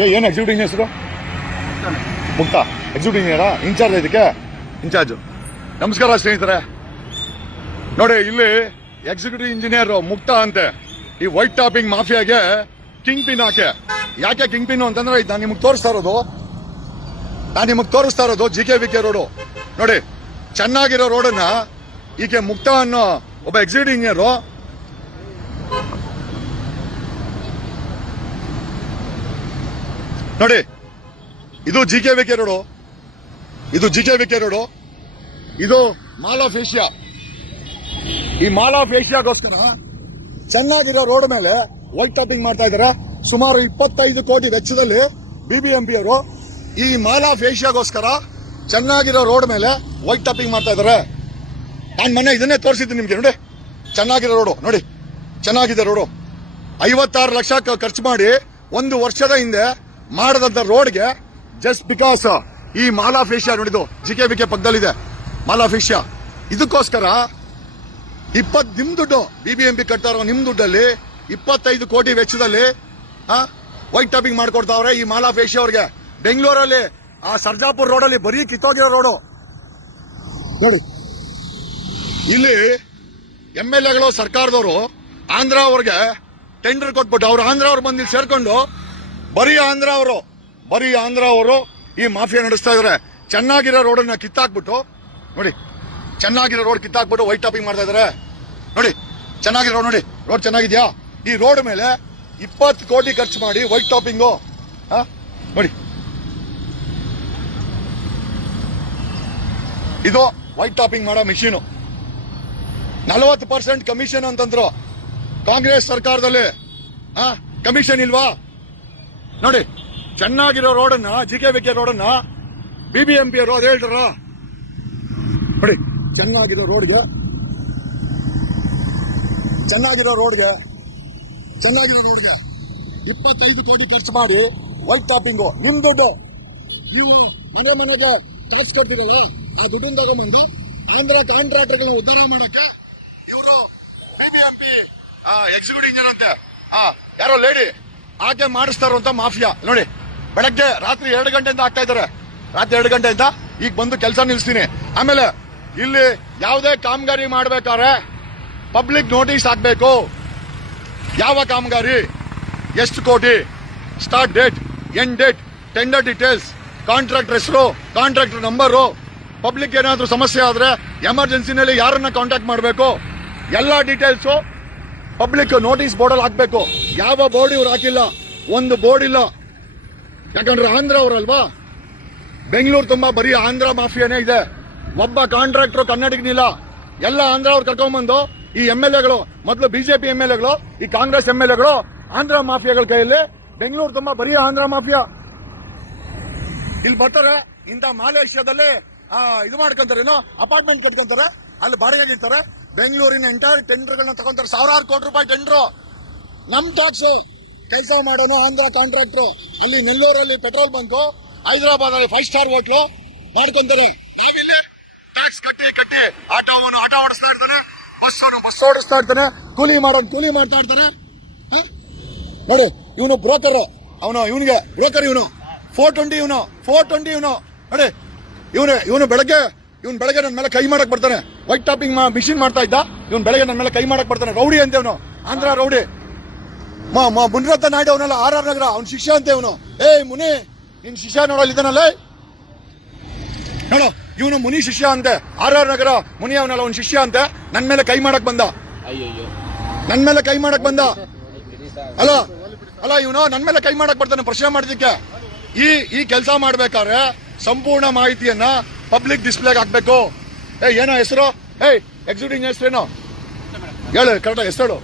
ಏನು executive engineer ಹೆಸರು? ಮುಕ್ತ. ಎಕ್ಸಿಕ್ಯೂಟಿವ್ ಇಂಜಿನಿಯರಾ? ಇನ್ಚಾರ್ಜ್ ಇದಕ್ಕೆ? ಇನ್ಚಾರ್ಜು. ನಮಸ್ಕಾರ ಸ್ನೇಹಿತರೆ. ನೋಡಿ, ಇಲ್ಲಿ ಎಕ್ಸಿಕ್ಯೂಟಿವ್ ಇಂಜಿನಿಯರ್ ಮುಕ್ತ ಅಂತೆ ಈ ವೈಟ್ ಟಾಪಿಂಗ್ ಮಾಫಿಯಾಗೆ ಕಿಂಗ್ ಪಿನ್ ಯಾಕೆ ಕಿಂಗ್ ಪಿನ್ ಅಂತಂದ್ರೆ ಇದು ನಾನು ನಿಮಗೆ ತೋರಿಸ್ತಾ ಇರೋದು GKVK ರೋಡು. ನೋಡಿ, ಚೆನ್ನಾಗಿರೋ ರೋಡನ್ನ ಈಕೆ ಮುಕ್ತ ಅನ್ನೋ ಒಬ್ಬ ಎಕ್ಸಿಕ್ಯೂಟಿವ್ ಇಂಜಿನಿಯರು ನೋಡಿ, ಇದು GKVK ರೋಡು, ಇದು ಮಾಲ್ ಆಫ್ ಏಷ್ಯಾ. ಈ ಮಾಲ್ ಆಫ್ ಏಷ್ಯಾಗೋಸ್ಕರ ಚೆನ್ನಾಗಿರೋ ರೋಡ್ ಮೇಲೆ ವೈಟ್ ಟಾಪಿಂಗ್ ಮಾಡ್ತಾ ಇದ್ದಾರೆ. ಸುಮಾರು 25 ಕೋಟಿ ವೆಚ್ಚದಲ್ಲಿ BBMP ಅವರು ಈ ಮಾಲ್ ಆಫ್ ಏಷ್ಯಾಗೋಸ್ಕರ ಚೆನ್ನಾಗಿರೋ ರೋಡ್ ಮೇಲೆ ವೈಟ್ ಟಾಪಿಂಗ್ ಮಾಡ್ತಾ ಇದ್ದಾರೆ. ನಾನು ಮೊನ್ನೆ ಇದನ್ನೇ ತೋರಿಸಿದ್ದೀನಿ ನಿಮ್ಗೆ. ನೋಡಿ, ಚೆನ್ನಾಗಿರೋ ರೋಡು, ನೋಡಿ ಚೆನ್ನಾಗಿದೆ ರೋಡು. 56 ಲಕ್ಷ ಖರ್ಚು ಮಾಡಿ 1 ವರ್ಷದ ಹಿಂದೆ ಮಾಡದಂತ ರೋಡ್ಗೆ ಜಸ್ಟ್ ಬಿಕಾಸ್ ಈ ಮಾಲ್ ಆಫ್ ಏಷ್ಯಾ ನೋಡಿದ್ದು GKVK ಪಕ್ಕದಲ್ಲಿದೆ ಮಾಲ್ ಆಫ್ ಏಷ್ಯಾ. ಇದಕ್ಕೋಸ್ಕರ ನಿಮ್ ದುಡ್ಡು BBMP ಕಟ್ತಾ ಇರೋ ನಿಮ್ ದುಡ್ಡಲ್ಲಿ 25 ಕೋಟಿ ವೆಚ್ಚದಲ್ಲಿ ವೈಟ್ ಟಾಪಿಂಗ್ ಮಾಡ್ಕೊಡ್ತಾವ್ರೆ ಈ ಮಾಲ್ ಆಫ್ ಏಷ್ಯಾ ಅವ್ರಿಗೆ. ಬೆಂಗಳೂರಲ್ಲಿ ಆ ಸರ್ಜಾಪುರ್ ರೋಡಲ್ಲಿ ಬರೀ ಕಿತ್ತೋಗಿರೋ ರೋಡು ನೋಡಿ. ಇಲ್ಲಿ MLAಗಳು ಸರ್ಕಾರದವರು ಆಂಧ್ರ ಅವ್ರಿಗೆ ಟೆಂಡರ್ ಕೊಟ್ಬಿಟ್ಟು ಆಂಧ್ರ ಅವ್ರು ಬಂದು ಸೇರ್ಕೊಂಡು ಬರೀ ಆಂಧ್ರ ಅವರು ಈ ಮಾಫಿಯಾ ನಡೆಸ್ತಾ ಇದಾರೆ. ಚೆನ್ನಾಗಿರೋ ರೋಡನ್ನ ಕಿತ್ತಾಕ್ಬಿಟ್ಟು ನೋಡಿ, ಚೆನ್ನಾಗಿರೋ ರೋಡ್ ಕಿತ್ತಾಕ್ಬಿಟ್ಟು ವೈಟ್ ಟಾಪಿಂಗ್ ಮಾಡ್ತಾ ಇದಾರೆ. ನೋಡಿ, ಚೆನ್ನಾಗಿರೋ ರೋಡ್, ನೋಡಿ ರೋಡ್ ಚೆನ್ನಾಗಿದ್ಯಾ? ಈ ರೋಡ್ ಮೇಲೆ 20 ಕೋಟಿ ಖರ್ಚು ಮಾಡಿ ವೈಟ್ ಟಾಪಿಂಗು. ನೋಡಿ, ಇದು ವೈಟ್ ಟಾಪಿಂಗ್ ಮಾಡೋ ಮಿಷಿನು. 40% ಕಮಿಷನ್ ಅಂತಂದ್ರು ಕಾಂಗ್ರೆಸ್ ಸರ್ಕಾರದಲ್ಲಿ. ಕಮಿಷನ್ ಇಲ್ವಾ? ನೋಡಿ, ಚೆನ್ನಾಗಿರೋ ರೋಡನ್ನ GKVK ರೋಡನ್ನ BBMP ಅವರು ಅದೇ ಹೇಳ್ತಾರ. ನೋಡಿ, ಚೆನ್ನಾಗಿರೋ ರೋಡ್ಗೆ 25 ಕೋಟಿ ಖರ್ಚು ಮಾಡಿ ವೈಟ್ ಟಾಪಿಂಗು. ನಿಮ್ ದುಡ್ಡು ನೀವು ಮನೆಗೆ ಟ್ಯಾಕ್ಸ್ ಕಟ್ತಿರಲ್ಲ, ಆ ದುಡ್ಡನ್ನು ತಗೊಂಡ್ಬಂದು ಆಂಧ್ರ ಕಾಂಟ್ರಾಕ್ಟರ್ಗಳನ್ನ ಉದ್ಧಾರ ಮಾಡಕ್ಕೆ ಇವರು BBMP ಎಕ್ಸಿಕ್ಯೂಟಿವ್ ಇಂಜಿನಿಯರ್ ಅಂತೆ ಯಾರೋ ಲೇಡಿ ಆಕೆ ಮಾಡಿಸ್ತಾರಂತ ಮಾಫಿಯಾ. ನೋಡಿ, ಬೆಳಗ್ಗೆ ರಾತ್ರಿ 2 ಗಂಟೆಯಿಂದ ಆಗ್ತಾ ಇದ್ದಾರೆ. ರಾತ್ರಿ 2 ಗಂಟೆಯಿಂದ ಈಗ ಬಂದು ಕೆಲಸ ನಿಲ್ಲಿಸ್ತೀನಿ. ಆಮೇಲೆ ಇಲ್ಲಿ ಯಾವುದೇ ಕಾಮಗಾರಿ ಮಾಡ್ಬೇಕಾದ್ರೆ ಪಬ್ಲಿಕ್ ನೋಟಿಸ್ ಹಾಕ್ಬೇಕು. ಯಾವ ಕಾಮಗಾರಿ, ಎಷ್ಟು ಕೋಟಿ, start date, end date, tender details, contractor ಹೆಸರು, ಕಾಂಟ್ರಾಕ್ಟರ್ ನಂಬರು, ಪಬ್ಲಿಕ್ ಏನಾದ್ರೂ ಸಮಸ್ಯೆ ಆದ್ರೆ ಎಮರ್ಜೆನ್ಸಿನಲ್ಲಿ ಯಾರನ್ನ ಕಾಂಟ್ಯಾಕ್ಟ್ ಮಾಡಬೇಕು, ಎಲ್ಲ ಡೀಟೇಲ್ಸು ಪಬ್ಲಿಕ್ ನೋಟಿಸ್ ಬೋರ್ಡಲ್ಲಿ ಹಾಕ್ಬೇಕು. ಯಾವ ಬೋರ್ಡ್ ಇವ್ರು ಹಾಕಿಲ್ಲ, ಒಂದು ಬೋರ್ಡ್ ಇಲ್ಲ. ಯಾಕಂದ್ರೆ ಆಂಧ್ರ ಅವರಲ್ವಾ, ಬೆಂಗಳೂರು ತುಂಬಾ ಬರೀ ಆಂಧ್ರ ಮಾಫಿಯಾನೇ ಇದೆ. ಒಬ್ಬ ಕಾಂಟ್ರಾಕ್ಟರ್ ಕನ್ನಡಿಗನಿಲ್ಲ. ಎಲ್ಲ ಆಂಧ್ರ ಅವ್ರು ಕರ್ಕೊಂಡ್ಬಂದು ಈ MLAಗಳು, ಮೊದಲು BJP MLAಗಳು, ಈ ಕಾಂಗ್ರೆಸ್ MLAಗಳು ಆಂಧ್ರ ಮಾಫಿಯಾಗಳ ಕೈಯಲ್ಲಿ ಬೆಂಗಳೂರು ತುಂಬಾ ಬರೀ ಆಂಧ್ರ ಮಾಫಿಯಾ. ಇಲ್ಲಿ ಬರ್ತಾರೆ, ಇಂಥ ಮಾಲೇಷ್ಯಾದಲ್ಲಿ ಇದು ಮಾಡ್ಕೊಂತಾರೆ, ಅಪಾರ್ಟ್ಮೆಂಟ್ ಕಟ್ಕೊಂತಾರೆ, ಅಲ್ಲಿ ಬಾಡಿಗೆ ಇರ್ತಾರೆ. ಬೆಂಗಳೂರಿನ ಎಂಟೈರ್ ಟೆಂಡರ್ಗಳನ್ನ ತಗೊಂತಾರೆ, 1000 ಕೋಟಿ ರೂಪಾಯಿ ಟೆಂಡರ್. ನಮ್ ಟ್ಯಾಕ್ಸ್ ಕೆಲಸ ಮಾಡೋನು ಆಂಧ್ರ ಕಾಂಟ್ರಾಕ್ಟರ್. ಅಲ್ಲಿ ನೆಲ್ಲೂರಲ್ಲಿ ಪೆಟ್ರೋಲ್ ಬಂಕು, ಹೈದರಾಬಾದ್ ಅಲ್ಲಿ 5 ಸ್ಟಾರ್ ಹೋಟ್ಲು ಮಾಡ್ಕೊಂತಾರೆ. ನಾವಿಲ್ಲಿ ಟ್ಯಾಕ್ಸ್ ಕಟ್ಟಿ ಆಟೋ ಓಡಿಸ್ತಾ ಇರ್ತಾನೆ, ಬಸ್ ಓಡಿಸ್ತಾ ಇರ್ತಾನೆ, ಕೂಲಿ ಮಾಡ್ತಾ ಇರ್ತಾನೆ. ನೋಡಿ, ಇವನು ಬ್ರೋಕರ್, ಇವನಿಗೆ ಬ್ರೋಕರ್, ಇವನು 420 ನೋಡಿ, ಇವನು ಬೆಳಗ್ಗೆ ನನ್ನ ಮೇಲೆ ಕೈ ಮಾಡಕ್ ಬರ್ತಾನೆ. ವೈಟ್ ಟಾಪಿಂಗ್ ಮಿಷಿನ್ ಮಾಡ್ತಾ ಇದ್ದ, ಇವನು ಬೆಳಗ್ಗೆ ನನ್ನ ಮೇಲೆ ಕೈ ಮಾಡಕ್ ಬರ್ತಾನೆ. ರೌಡಿ ಅಂತ ಇವನು, ಆಂಧ್ರ ರೌಡಿ. ಮುನಿರತ್ನ ನಾಯ್ಡು ಅವನಲ್ಲ, RR ನಗರ, ಅವ್ನ ಶಿಷ್ಯ ಅಂತ ಇವನು. ಮುನಿ, ನಿನ್ ಶಿಷ್ಯ ನೋಡಲ್ಲಿದ್ದಾನಲ್ಲ, ನೋಡು, ಇವನು ಮುನಿ ಶಿಷ್ಯ ಅಂತೆ. RR ನಗರ ಮುನಿ ಅವನಲ್ಲ, ಅವ್ನ ಶಿಷ್ಯ ಅಂತೆ. ನನ್ ಮೇಲೆ ಕೈ ಮಾಡಕ್ ಬಂದ, ಅಲ್ಲ ಇವನು ನನ್ನ ಮೇಲೆ ಕೈ ಮಾಡಕ್ ಬರ್ತಾನೆ ಪ್ರಶ್ನೆ ಮಾಡೋದಕ್ಕೆ. ಈ ಕೆಲಸ ಮಾಡ್ಬೇಕಾದ್ರೆ ಸಂಪೂರ್ಣ ಮಾಹಿತಿಯನ್ನ ಪಬ್ಲಿಕ್ ಡಿಸ್ಪ್ಲೇಗೆ ಹಾಕ್ಬೇಕು. ಏನೋ ಹೆಸರು, ಎಕ್ಸಿಕ್ಯೂಟಿವ್ ಹೆಸರೇನು ಹೇಳು, ಕರೆಕ್ಟ್ ಹೆಸರು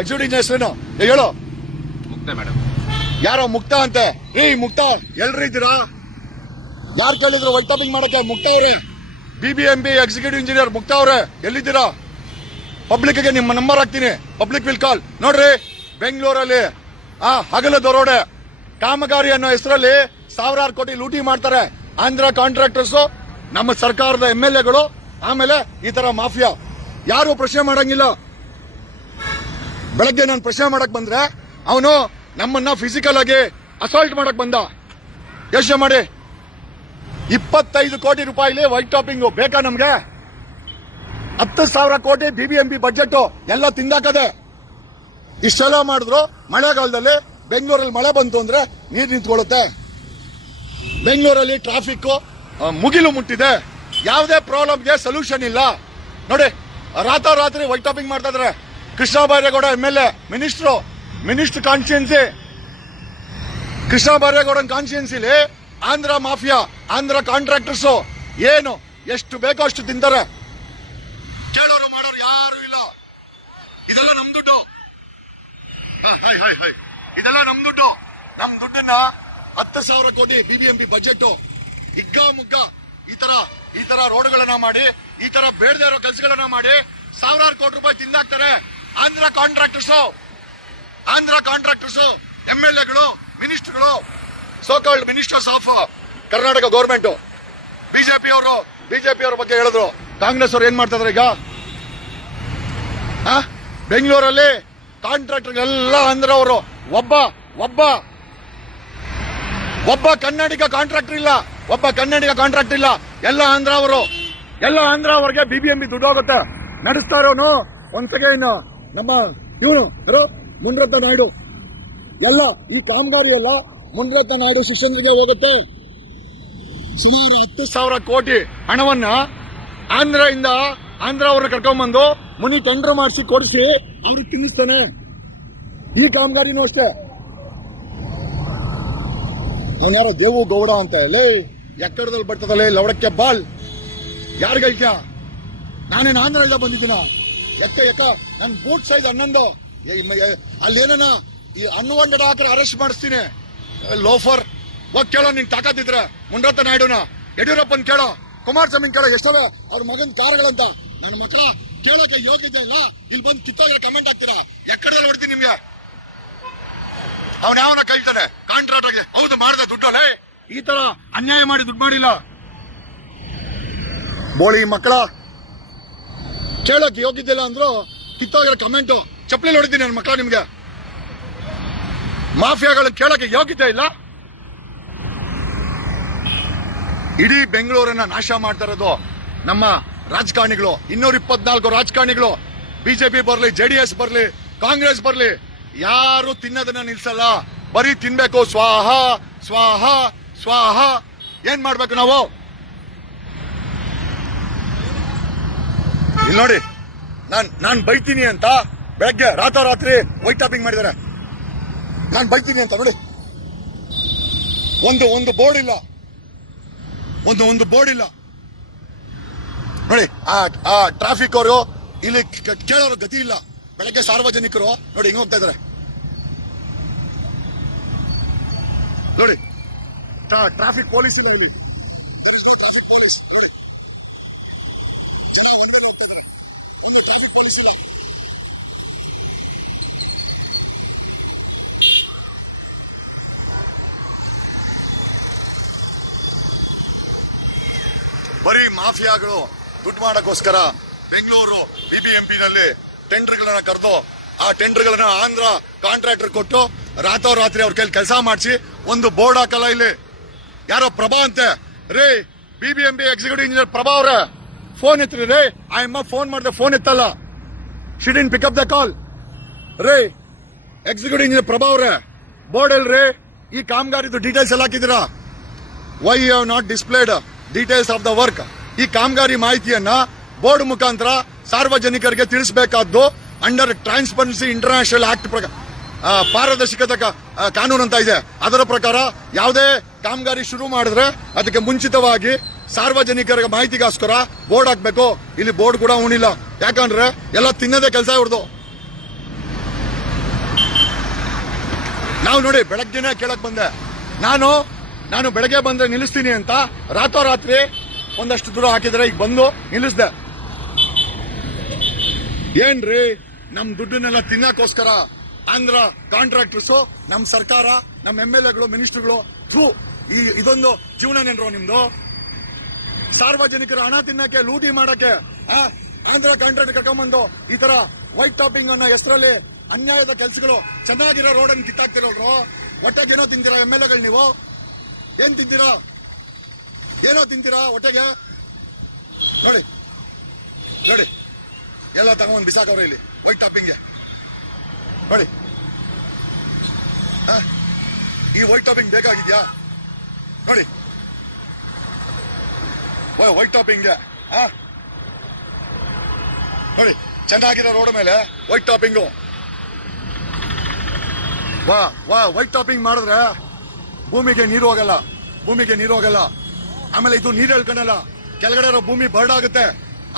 ಎಕ್ಸಿಕ್ಯೂಟಿವ್ ಹೆಸರೇನು ಹೇಳು. ಯಾರೋ ಮುಕ್ತ ಅಂತೆ. ಮುಕ್ತ ಎಲ್ರು ಇದ್ದೀರಾ? ಯಾರು ಕೇಳಿದ್ರು ವೈಟ್ ಟಾಪಿಂಗ್ ಮಾಡಕ್ಕೆ? ಮುಕ್ತ ಅವ್ರೆ, BBMP ಎಕ್ಸಿಕ್ಯೂಟಿವ್ ಇಂಜಿನಿಯರ್ ಮುಕ್ತ ಅವ್ರೆ, ಎಲ್ಲಿದ್ದೀರಾ? ಪಬ್ಲಿಕ್ಗೆ ನಿಮ್ಮ ನಂಬರ್ ಹಾಕ್ತೀನಿ, ಪಬ್ಲಿಕ್ ವಿಲ್ ಕಾಲ್. ನೋಡ್ರಿ, ಬೆಂಗಳೂರಲ್ಲಿ ಹಗಲ ದರೋಡೆ ಕಾಮಗಾರಿ ಅನ್ನೋ ಹೆಸರಲ್ಲಿ 1000 ಕೋಟಿ ಲೂಟಿ ಮಾಡ್ತಾರೆ ಆಂಧ್ರ ಕಾಂಟ್ರಾಕ್ಟರ್ಸ್, ನಮ್ಮ ಸರ್ಕಾರದ MLAಗಳು. ಆಮೇಲೆ ಈ ತರ ಮಾಫಿಯಾ ಯಾರು ಪ್ರಶ್ನೆ ಮಾಡಂಗಿಲ್ಲ. ಬೆಳಗ್ಗೆ ನಾನು ಪ್ರಶ್ನೆ ಮಾಡಕ್ ಬಂದ್ರೆ ಅವನು ನಮ್ಮನ್ನ ಫಿಸಿಕಲ್ ಆಗಿ ಅಸಾಲ್ಟ್ ಮಾಡಕ್ ಬಂದ. ಯೋಚನೆ ಮಾಡಿ, 25 ಕೋಟಿ ರೂಪಾಯಿಲಿ ವೈಟ್ ಟಾಪಿಂಗ್ ಬೇಕಾ ನಮ್ಗೆ? 10,000 ಕೋಟಿ BBMP ಬಜೆಟ್ ಎಲ್ಲ ತಿಂದಾಕದೆ. ಇಷ್ಟೆಲ್ಲ ಮಾಡಿದ್ರು ಮಳೆಗಾಲದಲ್ಲಿ ಬೆಂಗಳೂರಲ್ಲಿ ಮಳೆ ಬಂತು ಅಂದ್ರೆ ನೀರು ನಿಂತ್ಕೊಳ್ಳುತ್ತೆ. ಬೆಂಗಳೂರಲ್ಲಿ ಟ್ರಾಫಿಕ್ ಮುಗಿಲು ಮುಟ್ಟಿದೆ. ಯಾವುದೇ ಪ್ರಾಬ್ಲಮ್ಗೆ ಸೊಲ್ಯೂಷನ್ ಇಲ್ಲ. ನೋಡಿ, ರಾತ್ರಿ ವೈಟ್ ಟಾಪಿಂಗ್ ಮಾಡ್ತಾ ಇದ್ರೆ Krishna Byregowda MLA minister constituency, Krishna ಬೈರೇಗೌಡನ್ ಕಾನ್ಸ್ಟಿಟ್ಯೂನ್ಸಿಲಿ ಆಂಧ್ರ ಮಾಫಿಯಾ, ಆಂಧ್ರ ಕಾಂಟ್ರಾಕ್ಟರ್ಸ್ ಏನು ಎಷ್ಟು ಬೇಕೋ ಅಷ್ಟು ತಿಂತಾರೆ. ಕೇಳೋರು ಮಾಡೋರು ಯಾರು ಇಲ್ಲ. ಇದೆಲ್ಲ ನಮ್ ದುಡ್ಡು. ಇದೆಲ್ಲ ನಮ್ ದುಡ್ಡು. ನಮ್ ದುಡ್ಡನ್ನ 10,000 ಕೋಟಿ BBMP ಬಜೆಟ್ ಹಿಗ್ಗ ಮುಗ್ಗ ಈ ತರ ರೋಡ್ಗಳನ್ನ ಮಾಡಿ, ಈ ತರ ಬೇಡದೇ ಇರೋ ಕೆಲಸಗಳನ್ನ ಮಾಡಿ ಸಾವಿರಾರು ಕೋಟಿ ರೂಪಾಯಿ ತಿಂದಾಕ್ತಾರೆ ಆಂಧ್ರ ಕಾಂಟ್ರಾಕ್ಟರ್ಸ್, MLAಗಳು, ಮಿನಿಸ್ಟರ್ಗಳು, so called ministers of Karnataka government. BJP ಅವ್ರ ಬಗ್ಗೆ ಹೇಳಿದ್ರು. ಕಾಂಗ್ರೆಸ್ ಅವ್ರು ಏನ್ ಮಾಡ್ತಾ ಇದಾರೆ ಈಗ? ಬೆಂಗಳೂರಲ್ಲಿ ಕಾಂಟ್ರಾಕ್ಟರ್ ಎಲ್ಲ ಆಂಧ್ರ ಅವರು. ಒಬ್ಬ ಕನ್ನಡಿಗ ಕಾಂಟ್ರಾಕ್ಟರ್ ಇಲ್ಲ. ಎಲ್ಲ ಆಂಧ್ರ ಅವರಿಗೆ BBMP ದುಡ್ಡು ಹೋಗುತ್ತೆ. ನಡೆಸ್ತಾ ಇರೋನು ಒಂದ್ಸಗೆ ಇನ್ನು ನಮ್ಮ ಇವನು ಮುನ್ರತ್ನ ನಾಯ್ಡು. ಎಲ್ಲ ಈ ಕಾಮಗಾರಿ ಎಲ್ಲ ಮುನ್ರತ್ನ ನಾಯ್ಡು ಶಿಷ್ಯನಿಗೆ ಹೋಗುತ್ತೆ. ಸುಮಾರು 10,000 ಕೋಟಿ ಹಣವನ್ನ ಆಂಧ್ರ ಅವ್ರನ್ನ ಕರ್ಕೊಂಡ್ಬಂದು ಮುನಿ ಟೆಂಡರ್ ಮಾಡಿಸಿ ಕೊಡಿಸಿ ಅವ್ರಿಗೆ ತಿನ್ನಿಸ್ತಾನೆ. ಈ ಕಾಮಗಾರಿನೂ ಅಷ್ಟೇ. ಅವನಾರ ದೇವು ಗೌಡ ಅಂತ ಲೇ ಎಕ್ಕಡದಲ್ಲಿ ಬರ್ತದಲ್ಲೇ ಲವಡಕ್ಕೆ ಬಾಲ್ ಯಾರು ಹೇಳ್ತೀಯ? ನಾನೇನು ಆಂಧ್ರದಿಂದ ಬಂದಿದ್ದೀನ? ಎಕ್ಕ ನನ್ ಬೂಟ್ ಸೈಜ್ 11. ಅಲ್ಲೇನ ಈ ಅನ್ವಾಂಟೆಡ್ ಹಾಕ್ರೆ ಅರೆಸ್ಟ್ ಮಾಡಿಸ್ತೀನಿ. ಲೋಫರ್ ಹೋಗ್ ಕೇಳೋ, ನಿನ್ ತಾಕತ್ತಿದ್ರೆ ಮುನ್ರತ್ನ ನಾಯ್ಡುನ, ಯಡಿಯೂರಪ್ಪನ್ ಕೇಳೋ, ಕುಮಾರಸ್ವಾಮಿ ಕೇಳೋ, ಎಷ್ಟವೇ ಅವ್ರ ಮಗನ್ ಕಾರ್ಗಳಂತ. ನನ್ನ ಮಗ ಕೇಳೋಕೆ ಯೋಗ್ಯತೆ ಇಲ್ಲ. ಇಲ್ಲಿ ಬಂದು ಕಿತ್ತೋಗ್ರೆ ಕಮೆಂಟ್ ಹಾಕ್ತೀರಾ? ಎಕ್ಕಡದಲ್ಲಿ ಹೊಡ್ತೀನಿ ನಿಮ್ಗೆ. ಅವನ ಕಳ್ತಾನೆ ಕಾಂಟ್ರಾಕ್ಟರ್ಗೆ. ಹೌದು, ಮಾಡ್ದೆ ದುಡ್ಡಲ್ಲೇ. ಈ ತರ ಅನ್ಯಾಯ ಮಾಡಿ ದುಡ್ಡು ಮಾಡಿಲ್ಲ. ಬೋಳಿ ಮಕ್ಕಳ ಕೇಳಕ್ ಯೋಗ್ಯದಿಲ್ಲ ಅಂದ್ರು ಕಿತ್ತೋಗಿರೋ ಕಮೆಂಟು ಚಪ್ಪಲಿ ಹೊಡಿತೀನಿ ನನ್ನ ಮಕ್ಕಳ. ನಿಮ್ಗೆ ಮಾಫಿಯಾಗಳು ಕೇಳಕ್ಕೆ ಯೋಗ್ಯತೆ ಇಲ್ಲ. ಇಡೀ ಬೆಂಗಳೂರನ್ನ ನಾಶ ಮಾಡ್ತಾ ಇರೋದು ನಮ್ಮ ರಾಜಕಾರಣಿಗಳು. 224 ರಾಜಕಾರಣಿಗಳು. ಬಿಜೆಪಿ ಬರ್ಲಿ, JDS ಬರ್ಲಿ, ಕಾಂಗ್ರೆಸ್ ಬರ್ಲಿ, ಯಾರು ತಿನ್ನೋದನ್ನ ನಿಲ್ಸಲ್ಲ. ಬರೀ ತಿನ್ಬೇಕು. ಸ್ವಾಹ ಸ್ವಾಹ ಸ್ವಾಹ. ಏನ್ ಮಾಡ್ಬೇಕು ನಾವು? ಇಲ್ಲಿ ನೋಡಿ, ನಾನ್ ಬೈತೀನಿ ಅಂತ ಬೆಳಗ್ಗೆ ರಾತ್ರಿ ವೈಟ್ ಟಾಪಿಂಗ್ ಮಾಡಿದ್ದಾರೆ. ನಾನ್ ಬೈತೀನಿ ಅಂತ ನೋಡಿ, ಒಂದು ಬೋರ್ಡ್ ಇಲ್ಲ. ಒಂದು ಬೋರ್ಡ್ ಇಲ್ಲ ನೋಡಿ. ಆ ಟ್ರಾಫಿಕ್ ಅವರು ಇಲ್ಲಿ ಕೇಳೋರು ಗತಿ ಇಲ್ಲ. ಬೆಳಗ್ಗೆ ಸಾರ್ವಜನಿಕರು ನೋಡಿ ಹಿಂಗ್ ಹೋಗ್ತಾ ಇದಾರೆ ನೋಡಿ. ಟ್ರಾಫಿಕ್ ಪೊಲೀಸ್ ಇಲ್ಲ ಇಲ್ಲಿ. ಟ್ರಾಫಿಕ್ ಪೊಲೀಸ್ ನೋಡಿ. ಬರೀ ಮಾಫಿಯಾಗಳು ದುಡ್ಡು ಮಾಡಕ್ಕೋಸ್ಕರ ಬೆಂಗಳೂರು BBMP ನಲ್ಲಿ ಟೆಂಡರ್ಗಳನ್ನ ಕರೆದು ಆ ಟೆಂಡರ್ಗಳನ್ನ ಆಂಧ್ರ ಕಾಂಟ್ರಾಕ್ಟರ್ ಕೊಟ್ಟು ರಾತ್ರಿ ಅವ್ರ ಕೈಲಿ ಕೆಲಸ ಮಾಡಿಸಿ ಒಂದು ಬೋರ್ಡ್ ಹಾಕಲ್ಲ. ಇಲ್ಲಿ ಯಾರೋ ಪ್ರಭಾ ಅಂತೆ ರೇ, BBMP ಎಕ್ಸಿಕ್ಯೂಟಿವ್ ಇಂಜಿನಿಯರ್ ಪ್ರಭಾ ಅವ್ರೆ ಫೋನ್ ಎತ್ರಿ ರೇ. ಅಮ್ಮ ಫೋನ್ ಮಾಡಿದೆ, ಫೋನ್ ಎತ್ತಲ್ಲ. She didn't pick up the call. ರೇ ಎಕ್ಸಿಕ್ಯೂಟಿವ್ ಇಂಜಿನಿಯರ್ ಪ್ರಭಾ ಅವ್ರೆ, ಬೋರ್ಡ್ ಎಲ್ರಿ? ಈ ಕಾಮಗಾರಿದು ಡೀಟೇಲ್ಸ್ ಎಲ್ಲ ಹಾಕಿದಿರಾ? Why you have not displayed details of the work? ಈ ಕಾಮಗಾರಿ ಮಾಹಿತಿಯನ್ನ ಬೋರ್ಡ್ ಮುಖಾಂತರ ಸಾರ್ವಜನಿಕರಿಗೆ ತಿಳಿಸಬೇಕಾದ್ದು ಅಂಡರ್ ಟ್ರಾನ್ಸ್ಪರೆನ್ಸಿ ಇಂಟರ್ನ್ಯಾಷನಲ್ ಆಕ್ಟ್ ಪ್ರಕಾರ, ಪಾರದರ್ಶಕತೆ ಕಾನೂನು ಅಂತ ಇದೆ. ಅದರ ಪ್ರಕಾರ ಯಾವುದೇ ಕಾಮಗಾರಿ ಶುರು ಮಾಡಿದ್ರೆ ಅದಕ್ಕೆ ಮುಂಚಿತವಾಗಿ ಸಾರ್ವಜನಿಕರಿಗೆ ಮಾಹಿತಿಗೋಸ್ಕರ ಬೋರ್ಡ್ ಹಾಕ್ಬೇಕು. ಇಲ್ಲಿ ಬೋರ್ಡ್ ಕೂಡ ಉಣಿಲ್ಲ. ಯಾಕಂದ್ರೆ ಎಲ್ಲ ತಿನ್ನದೇ ಕೆಲಸ ಇವ್ರದು. ನಾವು ನೋಡಿ ಬೆಳಗ್ಗೆನೆ ಕೇಳಕ್ ಬಂದೆ. ನಾನು ಬೆಳಗ್ಗೆ ಬಂದ್ರೆ ನಿಲ್ಲಿಸ್ತೀನಿ ಅಂತ ರಾತ್ರಿ ಒಂದಷ್ಟು ದೂರ ಹಾಕಿದ್ರೆ ಈಗ ಬಂದು ನಿಲ್ಲಿಸ್ದೆ. ಏನ್ರಿ, ನಮ್ ದುಡ್ಡನ್ನೆಲ್ಲ ತಿನ್ನಕ್ಕೋಸ್ಕರ ಆಂಧ್ರ ಕಾಂಟ್ರಾಕ್ಟರ್ಸ್, ನಮ್ ಸರ್ಕಾರ, ನಮ್ MLAಗಳು, ಮಿನಿಸ್ಟರ್ಗಳು, ಇದೊಂದು ಜೀವನನೇನ್ರೋ ನಿಮ್ದು? ಸಾರ್ವಜನಿಕರ ಹಣ ತಿನ್ನಕ್ಕೆ, ಲೂಟಿ ಮಾಡಕ್ಕೆ ಆಂಧ್ರ ಕಾಂಟ್ರಾಕ್ಟರ್ ಕರ್ಕೊಂಡ್ಬಂದು ಈ ತರ ವೈಟ್ ಟಾಪಿಂಗ್ ಅನ್ನೋ ಹೆಸರಲ್ಲಿ ಅನ್ಯಾಯದ ಕೆಲಸಗಳು, ಚೆನ್ನಾಗಿರೋ ರೋಡನ್ನು ಕಿತ್ತಾಕ್ತಿರೋರು. ಹೊಟ್ಟೆಗೆ ಏನೋ ತಿಂತೀರಾ ಎಮ್ ಎಲ್ ಎಗಳು ನೀವು? ಏನ್ ತಿಂತೀರಾ? ಏನೋ ತಿಂತೀರಾ ಹೊಟ್ಟೆಗೆ? ನೋಡಿ ನೋಡಿ, ಎಲ್ಲ ತಗೊಂಡ್ ಬಿಸಾಕವ್ರೆ ಇಲ್ಲಿ ವೈಟ್ ಟಾಪಿಂಗ್ಗೆ. ನೋಡಿ, ಈ ವೈಟ್ ಟಾಪಿಂಗ್ ಬೇಕಾಗಿದ್ಯಾ? ನೋಡಿ ವೈಟ್ ಟಾಪಿಂಗ್ಗೆ ನೋಡಿ, ಚೆನ್ನಾಗಿರೋ ರೋಡ್ ಮೇಲೆ ವೈಟ್ ಟಾಪಿಂಗು. ವೈಟ್ ಟಾಪಿಂಗ್ ಮಾಡಿದ್ರೆ ಭೂಮಿಗೆ ನೀರು ಹೋಗಲ್ಲ, ಭೂಮಿಗೆ ನೀರು ಹೋಗಲ್ಲ. ಆಮೇಲೆ ಇದು ನೀರು ಹೇಳ್ಕೊಳಲ್ಲ, ಕೆಳಗಡೆ ಇರೋ ಭೂಮಿ ಬರ್ಡ್ ಆಗುತ್ತೆ.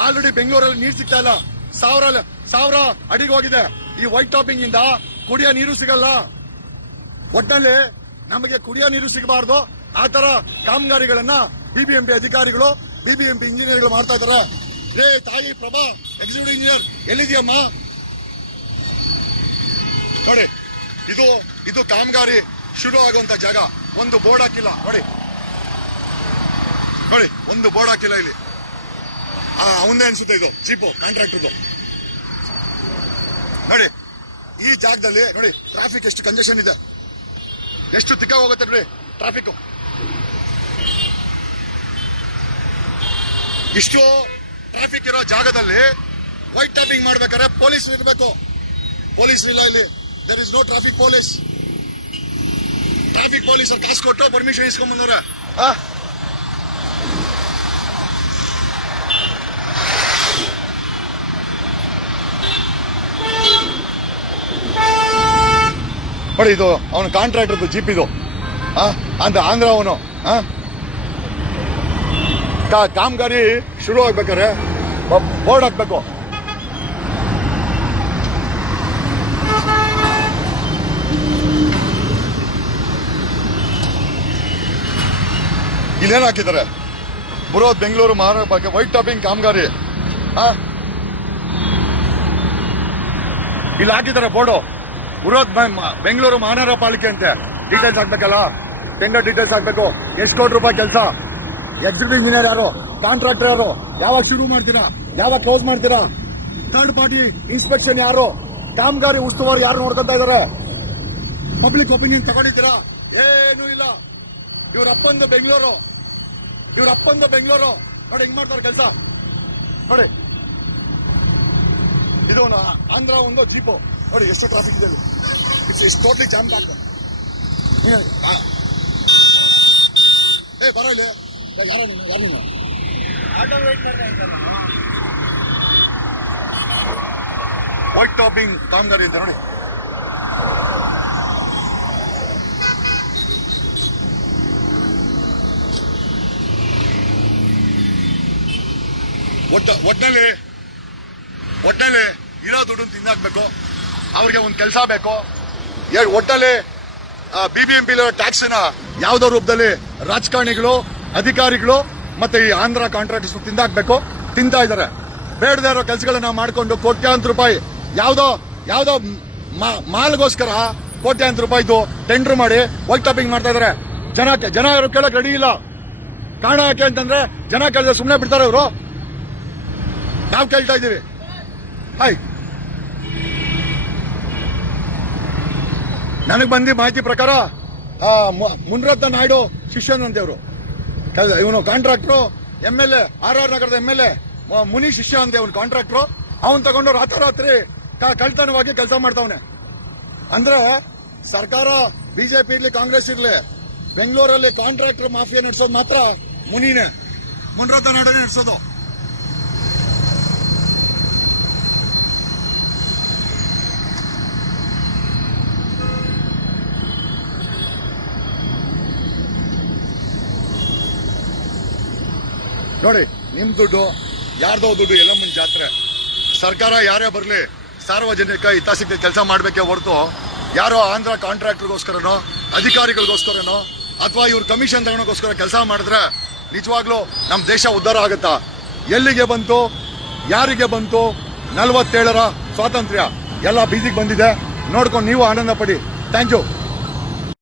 ಆಲ್ರೆಡಿ ಬೆಂಗಳೂರಲ್ಲಿ ನೀರು ಸಿಗ್ತಾ ಇಲ್ಲ, ಸಾವಿರ ಅಡಿಗೆ ಹೋಗಿದೆ. ಈ ವೈಟ್ ಟಾಪಿಂಗ್ ಇಂದ ಕುಡಿಯೋ ನೀರು ಸಿಗಲ್ಲ. ಒಟ್ಟಿನಲ್ಲಿ ನಮಗೆ ಕುಡಿಯೋ ನೀರು ಸಿಗಬಾರ್ದು. ಆ ತರ ಕಾಮಗಾರಿಗಳನ್ನ ಬಿಬಿಎಂಪಿ ಅಧಿಕಾರಿಗಳು, ಬಿಬಿಎಂಪಿ ಇಂಜಿನಿಯರ್ಗಳು ಮಾಡ್ತಾ ಇದಾರೆ. ರೇ ತಾಯಿ ಪ್ರಭಾ, ಎಕ್ಸಿಕ್ಯೂಟಿವ್ ಇಂಜಿನಿಯರ್ ಎಲ್ಲಿದೆಯಮ್ಮ? ನೋಡಿ, ಇದು ಕಾಮಗಾರಿ ಶುರು ಆಗುವಂತ ಜಾಗ. ಒಂದು ಬೋರ್ಡ್ ಹಾಕಿಲ್ಲ ನೋಡಿ, ನೋಡಿ ಒಂದು ಬೋರ್ಡ್ ಹಾಕಿಲ್ಲ ಇಲ್ಲಿ. ಅವಂದೇ ಅನ್ಸುತ್ತೆ ಇದು ಚೀಪು ಕಾಂಟ್ರಾಕ್ಟರ್ದು. ನೋಡಿ ಈ ಜಾಗದಲ್ಲಿ ನೋಡಿ ಟ್ರಾಫಿಕ್ ಎಷ್ಟು ಕಂಜೆಷನ್ ಇದೆ, ಎಷ್ಟು ತಿಕ್ಕ ಹೋಗುತ್ತೆ ನೋಡಿ ಟ್ರಾಫಿಕ್. ಇಷ್ಟು ಟ್ರಾಫಿಕ್ ಇರೋ ಜಾಗದಲ್ಲಿ ವೈಟ್ ಟಾಪಿಂಗ್ ಮಾಡ್ಬೇಕಾದ್ರೆ ಪೊಲೀಸ್ ಇರಬೇಕು. ಪೊಲೀಸ್ ಇಲ್ಲ ಇಲ್ಲಿ. There is no traffic police. Traffic ಪೊಲೀಸರು ಕಾಸು ಕೊಟ್ಟು ಪರ್ಮಿಷನ್ ಇಸ್ಕೊಂಡ್ ಬಂದವ್ರೆ. ನೋಡಿ ಇದು ಅವನು ಕಾಂಟ್ರಾಕ್ಟರ್ ಜೀಪ್ ಇದು ಅಂತ ಆಂಧ್ರ ಅವನು. ಕಾಮಗಾರಿ ಶುರು ಆಗ್ಬೇಕಾರೆ ಬೋರ್ಡ್ ಹಾಕ್ಬೇಕು. ಇಲ್ಲೇನು ಹಾಕಿದ್ದಾರೆ? ಬೃಹತ್ ಬೆಂಗಳೂರು ಮಹಾನಗರ ವೈಟ್ ಟಾಪಿಂಗ್ ಕಾಮಗಾರಿ. ಇಲ್ಲಿ ಹಾಕಿದ್ದಾರೆ ಬೋರ್ಡು, ಬೃಹತ್ ಬೆಂಗಳೂರು ಮಹಾನಗರ ಪಾಲಿಕೆ ಅಂತೆ. ಡೀಟೇಲ್ಸ್ ಹಾಕ್ಬೇಕಲ್ಲ, ಟೆಂಡರ್ ಡೀಟೇಲ್ಸ್ ಹಾಕ್ಬೇಕು. ಎಷ್ಟು ಕೋಟಿ ರೂಪಾಯಿ ಕೆಲಸ? ಎಕ್ಸಿಕ್ಯೂಟಿವ್ ಇಂಜಿನಿಯರ್ ಯಾರು? ಕಾಂಟ್ರಾಕ್ಟರ್ ಯಾರು? ಯಾವಾಗ ಶುರು ಮಾಡ್ತೀರಾ? ಯಾವಾಗ ಕ್ಲೋಸ್ ಮಾಡ್ತೀರಾ? ಥರ್ಡ್ ಪಾರ್ಟಿ ಇನ್ಸ್ಪೆಕ್ಷನ್ ಯಾರು? ಕಾಮಗಾರಿ ಉಸ್ತುವಾರಿ ಯಾರು ನೋಡ್ಕೊಂತ ಇದಾರೆ? ಪಬ್ಲಿಕ್ ಒಪಿನಿಯನ್ ತಗೊಂಡಿದ್ದೀರಾ? ಏನೂ ಇಲ್ಲ. ಇವ್ರ ಅಪ್ಪಂದು ಬೆಂಗಳೂರು ನೋಡಿ ಹೆಂಗ್ ಮಾಡ್ತಾರೆ ಕೆಲಸ ನೋಡಿ. ಇದು ಆಂಧ್ರ ಒಂದು ಜೀಪು ನೋಡಿ ಎಷ್ಟು ಟ್ರಾಫಿಕ್ ಇದೆ. It's totally jam packed. ಬರ ಇಲ್ಲಿ, ಯಾರು ನೀನು? ವೈಟ್ ಟಾಪಿಂಗ್ ಕಾಮಗಾರಿ ಅಂತ ನೋಡಿ. ಒಟ್ಟಲ್ಲಿ ಇರೋ ದುಡ್ಡು ತಿನ್ನಾಕ್ಬೇಕು. ಅವ್ರಿಗೆ ಒಂದು ಕೆಲಸ ಬೇಕು. ಒಟ್ಟಲ್ಲಿ ಬಿಬಿಎಂಪಿ ಟ್ಯಾಕ್ಸ್ ಯಾವ್ದೋ ರೂಪದಲ್ಲಿ ರಾಜಕಾರಣಿಗಳು, ಅಧಿಕಾರಿಗಳು ಮತ್ತೆ ಈ ಆಂಧ್ರ ಕಾಂಟ್ರಾಕ್ಟರ್ಸ್ ತಿಂತಾ ಇದಾರೆ. ಬೇಡದೇ ಇರೋ ಕೆಲಸಗಳನ್ನ ಮಾಡ್ಕೊಂಡು ಕೋಟ್ಯಾಂತರ ರೂಪಾಯಿ ಯಾವ್ದೋ ಮಾಲ್ಗೋಸ್ಕರ ಕೋಟ್ಯಾಂತರ ರೂಪಾಯಿದು ಟೆಂಡರ್ ಮಾಡಿ ವೈಟ್ ಟಾಪಿಂಗ್ ಮಾಡ್ತಾ ಇದಾರೆ. ಜನ ಯಾರು ಕೇಳಕ್ ರೆಡಿ ಇಲ್ಲ. ಕಾರಣ ಯಾಕೆ ಅಂತಂದ್ರೆ ಜನ ಕೇಳಿದ್ರೆ ಸುಮ್ಮನೆ ಬಿಡ್ತಾರೆ ಇವರು. ನಾವು ಕೇಳ್ತಾ ಇದ್ದೀವಿ. ನನಗೆ ಬಂದಿ ಮಾಹಿತಿ ಪ್ರಕಾರ ಮುನಿರತ್ನ ನಾಯ್ಡು ಶಿಷ್ಯನಂತೆ ಅವರು. ಇವನು ಕಾಂಟ್ರಾಕ್ಟ್ರು, MLA RR ನಗರದ MLA ಮುನಿ ಶಿಷ್ಯ ಅಂತೆ ಅವನು ಕಾಂಟ್ರಾಕ್ಟ್ರು. ಅವನ್ ತಗೊಂಡು ರಾತ್ರಿ ಕಳ್ತನವಾಗಿ ಕೆಲಸ ಮಾಡ್ತಾವನೆ. ಅಂದ್ರೆ ಸರ್ಕಾರ ಬಿಜೆಪಿ ಇರ್ಲಿ ಕಾಂಗ್ರೆಸ್ ಇರ್ಲಿ, ಬೆಂಗಳೂರಲ್ಲಿ ಕಾಂಟ್ರಾಕ್ಟರ್ ಮಾಫಿಯಾ ನಡೆಸೋದು ಮಾತ್ರ ಮುನಿರತ್ನ ನಾಯ್ಡು ನಡೆಸೋದು. ನೋಡಿ, ನಿಮ್ ದುಡ್ಡು ಯಾರ್ದೋ ದುಡ್ಡು, ಎಲ್ಲಮ್ಮನ ಜಾತ್ರೆ. ಸರ್ಕಾರ ಯಾರೇ ಬರಲಿ ಸಾರ್ವಜನಿಕ ಹಿತಾಸಕ್ತಿ ಕೆಲಸ ಮಾಡಬೇಕೇ ಹೊರತು ಯಾರೋ ಆಂಧ್ರ ಕಾಂಟ್ರಾಕ್ಟರ್ಗೋಸ್ಕರನೋ ಅಧಿಕಾರಿಗಳಿಗೋಸ್ಕರನೋ ಅಥವಾ ಇವ್ರ ಕಮಿಷನ್ ತಗೊಳಕೋಸ್ಕರ ಕೆಲಸ ಮಾಡಿದ್ರೆ ನಿಜವಾಗ್ಲೂ ನಮ್ಮ ದೇಶ ಉದ್ಧಾರ ಆಗುತ್ತಾ? ಎಲ್ಲಿಗೆ ಬಂತು? ಯಾರಿಗೆ ಬಂತು 47ರ ಸ್ವಾತಂತ್ರ್ಯ? ಎಲ್ಲ ಬೀದಿಗೆ ಬಂದಿದೆ. ನೋಡ್ಕೊಂಡು ನೀವು ಆನಂದ ಪಡಿ. Thank you.